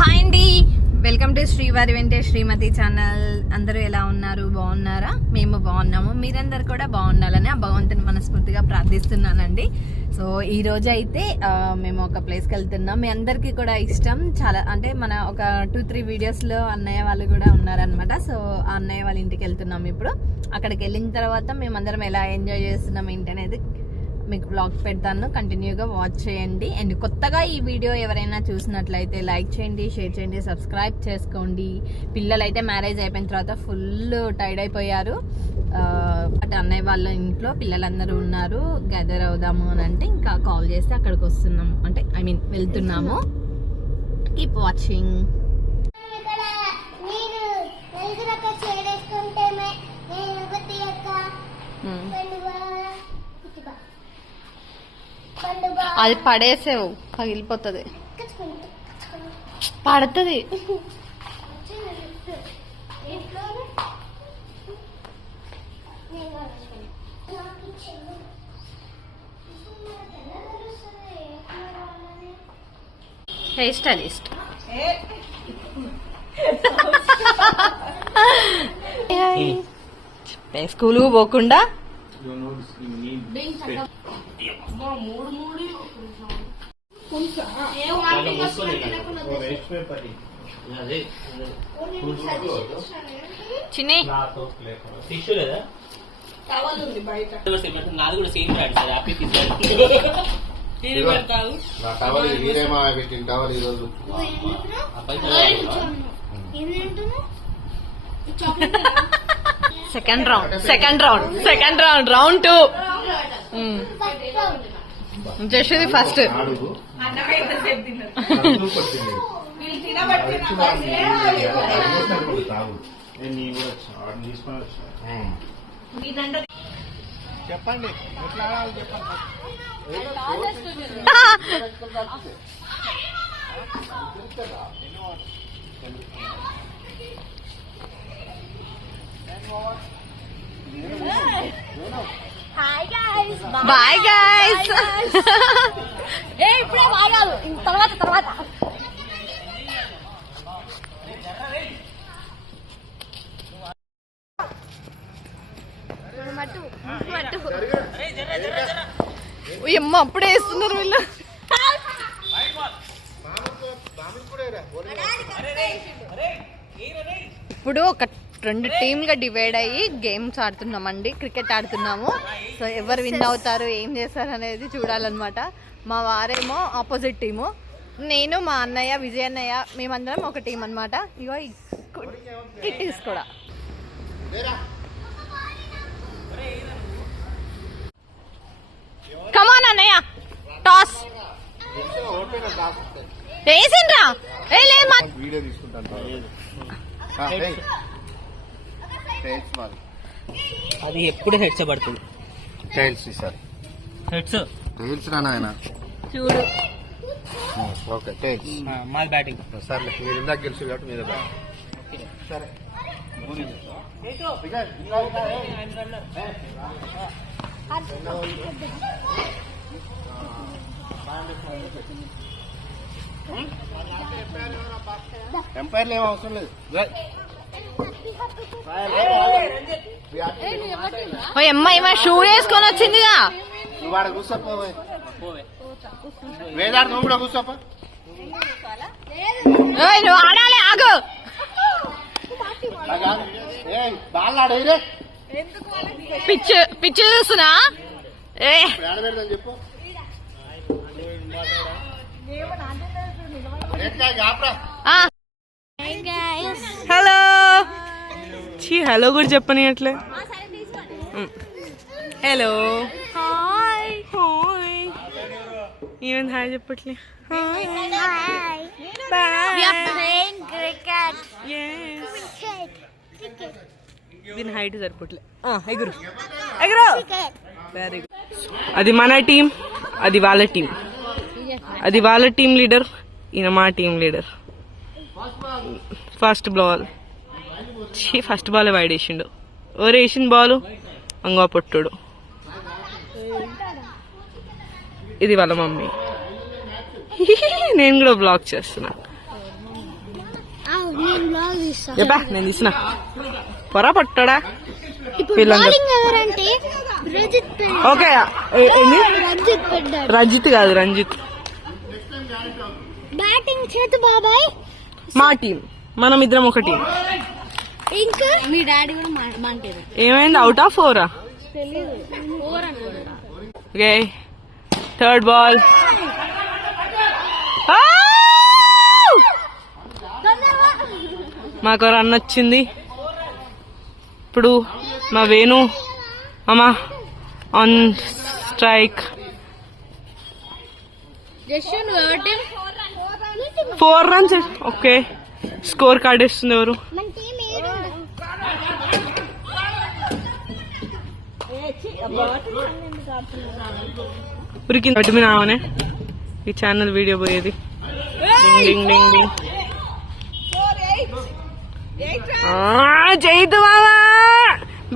Hi అండి, welcome to శ్రీవారి వెంటే శ్రీమతి ఛానల్. అందరూ ఎలా ఉన్నారు? బాగున్నారా? మేము బాగున్నాము. మీరందరూ కూడా బాగుండాలని ఆ భగవంతుని మనస్ఫూర్తిగా ప్రార్థిస్తున్నానండి. సో ఈ రోజు అయితే మేము ఒక ప్లేస్కి వెళ్తున్నాం. మీ అందరికీ కూడా ఇష్టం చాలా, అంటే మన ఒక 2-3 వీడియోస్లో అన్నయ్య వాళ్ళు కూడా ఉన్నారనమాట. సో ఆ అన్నయ్య వాళ్ళ ఇంటికి వెళ్తున్నాం ఇప్పుడు. అక్కడికి వెళ్ళిన తర్వాత మేమందరం ఎలా ఎంజాయ్ చేస్తున్నాం ఏంటి అనేది మీకు బ్లాగ్ పెడతాను, కంటిన్యూగా వాచ్ చేయండి. అండ్ కొత్తగా ఈ వీడియో ఎవరైనా చూసినట్లయితే లైక్ చేయండి, షేర్ చేయండి, సబ్స్క్రైబ్ చేసుకోండి. పిల్లలు అయితే మ్యారేజ్ అయిపోయిన తర్వాత ఫుల్ టైర్డ్ అయిపోయారు. బట్ అన్నయ్య వాళ్ళ ఇంట్లో పిల్లలందరూ ఉన్నారు, గ్యాదర్ అవుదాము అని అంటే ఇంకా కాల్ చేస్తే అక్కడికి వస్తున్నాము, అంటే వెళ్తున్నాము. Keep watching. అది పడేసేవు, పగిలిపోతుంది, పడుతుంది. హెయిర్ స్టైలిస్ట్ స్కూల్ పోకుండా చిన్ని second round round 2 just first. చెప్పండి బాయ్ గైస్. ఇప్పుడే బాగాలు, తర్వాత అమ్మ అప్పుడే వేస్తున్నారు వీళ్ళు. ఇప్పుడు ఒక 2 టీమ్గా డివైడ్ అయ్యి గేమ్స్ ఆడుతున్నామండి, క్రికెట్ ఆడుతున్నాము. సో ఎవరు విన్ అవుతారు, ఏం చేస్తారు అనేది చూడాలన్నమాట. మా వారేమో ఆపోజిట్ టీము, నేను మా అన్నయ్య విజయ్ అన్నయ్య మేమందరం ఒక టీం అనమాట. ఇగో కిట్టీస్ కూడా. కమాన్ అన్నయ్య, టాస్ వేసిండ్రా. వీడియో తీసుకుంటాను. అది ఎప్పుడు హెడ్స్ పడుతుంది. టైల్స్ సార్, టైల్స్ రానా ఆయన చూడు. ఓకే టైల్స్ మాది బ్యాటింగ్. సర్లే, మీరు ఇందాక గెలిచి కాబట్టి మీద సరే. ఎంపైర్లు ఏం అవసరం లేదు. అమ్మాయి షూ వేసుకొని వచ్చిందిగా. నువ్వు ఆడ కూర్చోపో, వేదాడు నువ్వు కూడా కూర్చోపో. నువ్వు ఆడాలి, ఆగు. బాగా ఆడేరే, పిచ్చి చూస్తున్నా. ఆడబెడదని చెప్పు. హలో హలో కూడా చెప్పని అట్లే. Hello hi. ఈవెన్ హాయ్ చెప్పట్లే. దీని హైట్ సరిపోట్లే. ఎగురు వెరీ గుడ్. అది మన టీం, అది వాళ్ళ టీం. అది వాళ్ళ టీం లీడర్, ఈయన మా team leader. First ball wide వేసిండు. ఎవరు వేసిన బాల్? అంగ పొట్టుడు. ఇది వాళ్ళ మమ్మీ. నేను కూడా బ్లాగ్ చేస్తున్నా. నేను బ్లాగ్ తీస్తా. చెప్పా నేను తీసిన పొరా పట్టడా ఇప్పుడు వీళ్ళందరూ bowling ఎవరంటే రజిత్ పెద్ద. ఓకే ఏంది రజిత్ పెద్ద. రంజిత్ కాదు రంజిత్. బ్యాటింగ్ చేతు బాబాయ్. మా టీం మనం ఇద్దరం ఒక టీం. ఇంకా మీ డాడీ కూడా మంటేది. ఏమైంది అవుట్ ఆఫ్ 4 తెలియదు 4 అనుకుంటా. Okay third ball. మాకు రన్ వచ్చింది. ఇప్పుడు మా వేణు మామ on strike. Just 4 runs. Okay score card ఇస్తుంది ఎవరు? మన టీం ఏడు. ఉరికి అడ్మిన్ ఆమెనే ఈ ఛానల్ వీడియో పోయేది. డింగ్ డింగ్ డింగ్. చైతు మామా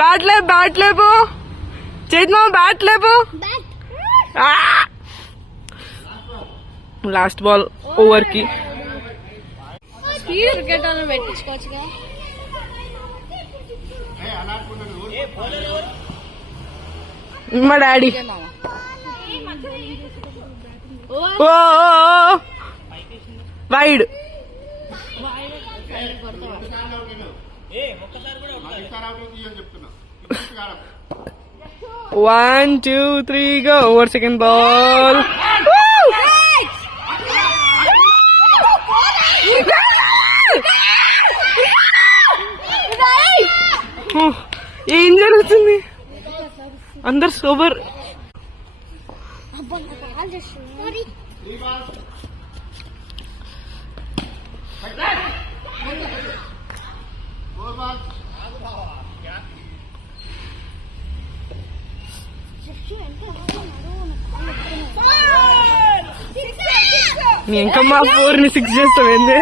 బ్యాట్ లేపు. చైతు మామ బ్యాట్ లేపు. లాస్ట్ బాల్ ఓవర్ కి. స్పీడ్ క్రికెట్ అని పెట్టించుకోవచ్చుగా. మా డాడీ ఓ wide. 1 2 3 go. Over second ball. ఏం జరుగుతుంది? అందరు సోబర్. నీ ఇంకమ్మా 4 ని 6 చేస్తావేంది?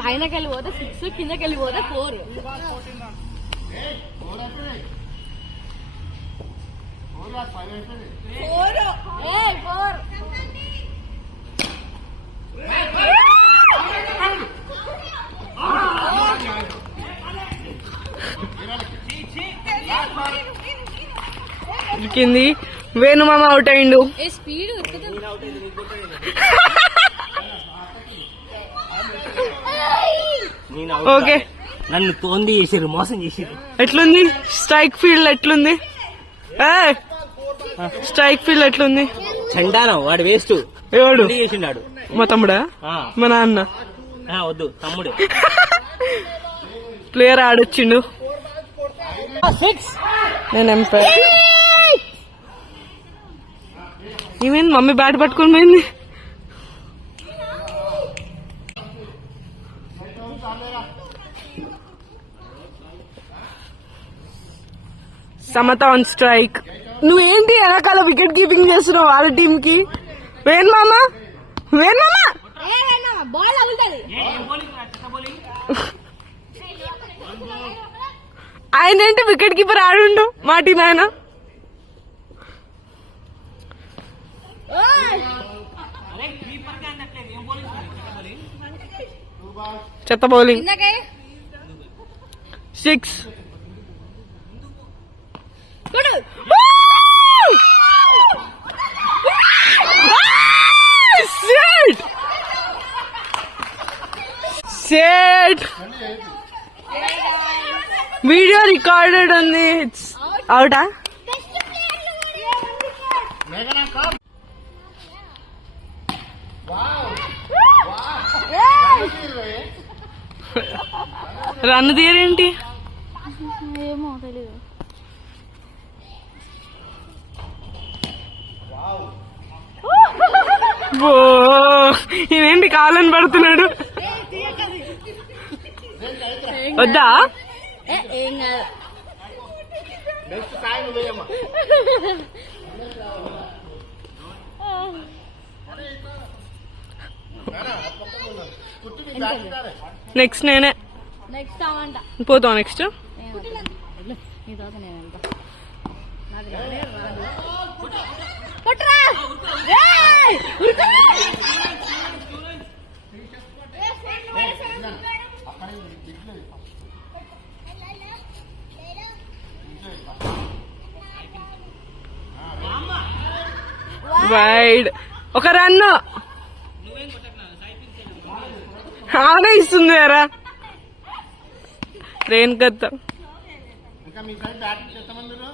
పైనకి వెళ్ళిపోతే 6, కిందకి వెళ్ళిపోతే 4. కింది వేణు మామ అవుట్ అయిండు. స్పీడ్ ఓకే నన్ను తోంది చేసిర్రు, మోసం చేసిర్రు. ఎట్లుంది స్ట్రైక్ ఫీల్డ్? ఎట్లుంది స్ట్రైక్ ఫీల్డ్? ఎట్లుంది? చండాలం, వాడు వేస్ట్. ఎవడు? చేసిండాడు మా తమ్ముడా? మా నాన్న? వద్దు తమ్ముడే. ప్లేయర్ ఆడొచ్చిండు. నేను ఎంపైర్. ఏమైంది? మమ్మీ బ్యాట్ పట్టుకొని పోయింది. Samatha on strike. నువ్వేంటి వెనకాల వికెట్ కీపింగ్ చేస్తున్నావు వాళ్ళ టీం కి? వేణు మామ బాల్ అవుతుంది. ఆయన ఏంటి వికెట్ కీపర్ ఆడుండు మా టీం ఆయన. చెత్త బౌలింగ్. 6. Shit. Video recorded ఉంది. అవుటా? రన్ తీరేంటి? ఏమో తెలీదు. ఇదేంటి కాలని పడుతున్నాడు? వద్దా? ఏం కాదు. నెక్స్ట్ నేనే. నెక్స్ట్ అవంట పోతావు నెక్స్ట్. నీ తర్వాత నేనంట. వైడ్. ఒక రన్ ఆనే ఇస్తుంది రా ట్రైన్ కత్త. ఇంకా మీ సైడ్ బ్యాటింగ్ చేస్తామని మీరు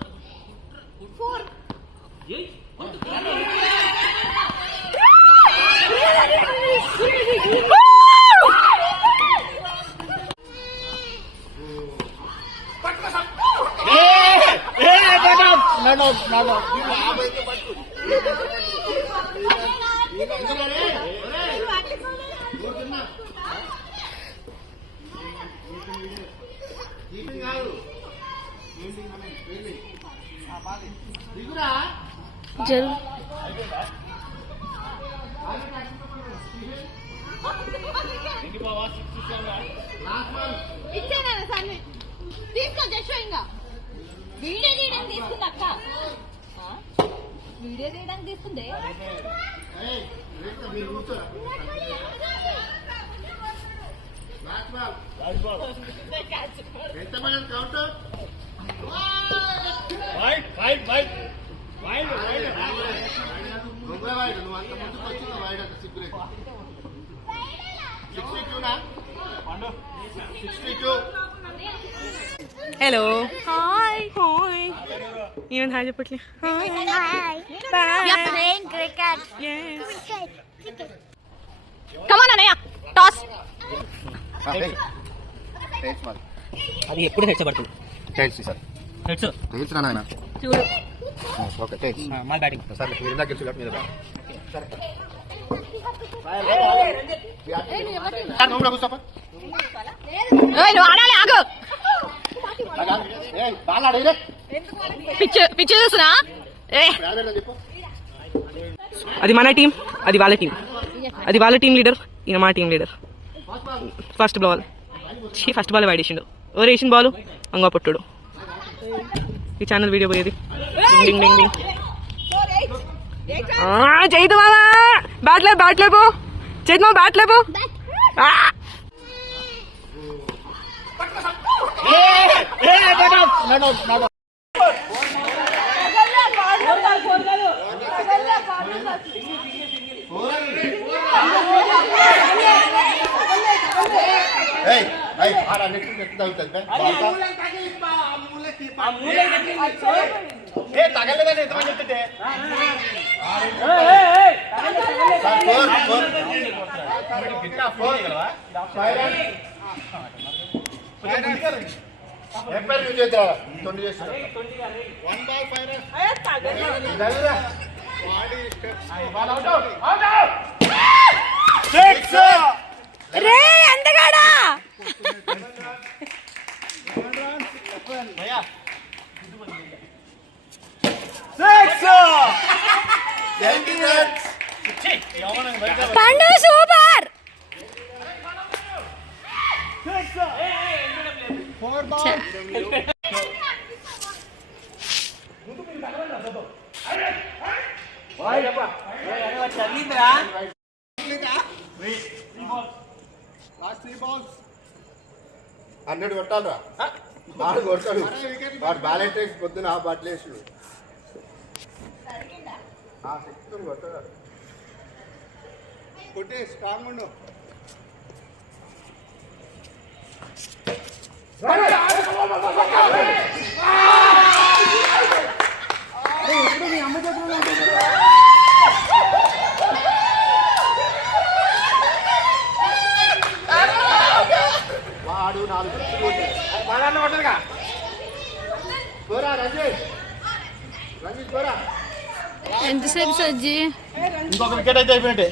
తీసుకో జస్ట్ ఇంకా వీడియో తీయడానికి తీసుకుంది అక్క. వీడియో తీయడానికి తీసుకుందే. కౌంటర్ నువ్వు అంత ముందుకు వచ్చిన వైడ్ అంత సిగ్గులేదు. 62 62. Hello hi hi. Even hi చెప్పట్లే. Playing cricket. కమ్ ఆన్ అన్నయ్య టాస్. అది ఎప్పుడు హెచ్చబడుతుంది. టైల్స్ సార్ హెడ్స్ టైల్స్ రానా చూడు. ఓకే టైల్స్ మా బ్యాటింగ్. సార్ మీరు ఇందాక గెలిచి మీద బ్యాట్ కూర్చోపా. నువ్వు ఆడాలి ఆగు. బాగా డైరెక్ట్ పిచ్చి చూస్తున్నా. చెప్పు. అది మన టీం, అది వాళ్ళ టీం. అది వాళ్ళ టీం లీడర్, ఈయన మా team leader. First ball wide వేసిండు. ఎవరు వేసిన బాల్ అంగో పొట్టుడు. ఈ ఛానల్ వీడియో పోయేది. చైతు మామా బ్యాట్ లేపో. చైతు మామ బ్యాట్ లేపో. తగలేదని ఎంతమంది చెప్తుంటే రే అందగాడా. పండు సూపర్. హండ్రెడ్ కొట్టాలరా. వాడు కొట్టాడు. వాడు బ్యాలెట్ వేసి పొద్దున ఆ బాటిల్ వేసాడు. కొట్టాడు కొట్టి స్ట్రాంగ్ ఉండు. వాడు 4 కొట్టాడుగా. పోరా రంజిత్ పోరా. ఎంతసేపు సజ్జి? ఇంకొక వికెట్ అయితే అయిపోయింది.